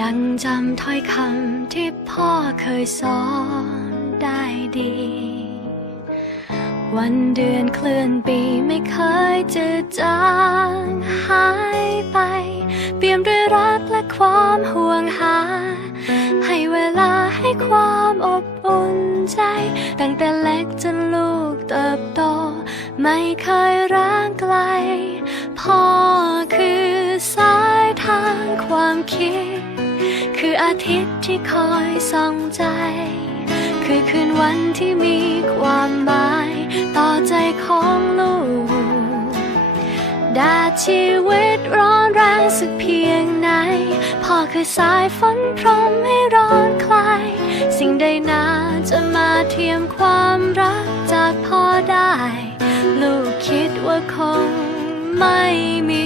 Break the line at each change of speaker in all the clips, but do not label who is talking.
ยังจำถ้อยคำที่พ่อเคยสอนได้ดี วันเดือนเคลื่อนปีไม่เคยจืดจางหายไป เปี่ยมด้วยรักและความห่วงหา ให้เวลาให้ความอบอุ่นใจ ตั้งแต่เล็กจนลูกเติบโต ไม่เคยร้างไกล พ่อคือ อาทิตย์ที่คอยส่องใจ คือคืนวันที่มีความหมาย ต่อใจของลูกดดชีวิตร้อนแรงสักเพียงไหนพ่อคือสายฝนพรมให้ร้อนคลาย สิ่งใดนาจะมาเทียมความรักจากพ่อได้ ลูกคิดว่าคงไม่มี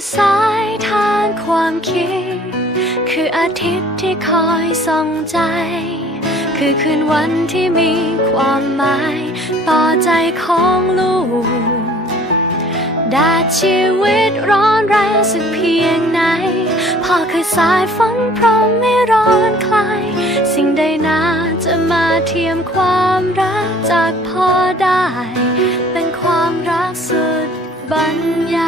คือสายทางความคิด คืออาทิตย์ที่คอยส่องใจ คือคืนวันที่มีความหมาย ต่อใจของลูกแดดชีวิตร้อนแรงสักเพียงไหนพ่อคือสายฝนพรมไม่ร้อนคลายสิ่งใดนาจะมาเทียมความรักจากพ่อได้ เป็นความรักสุดบรรยาย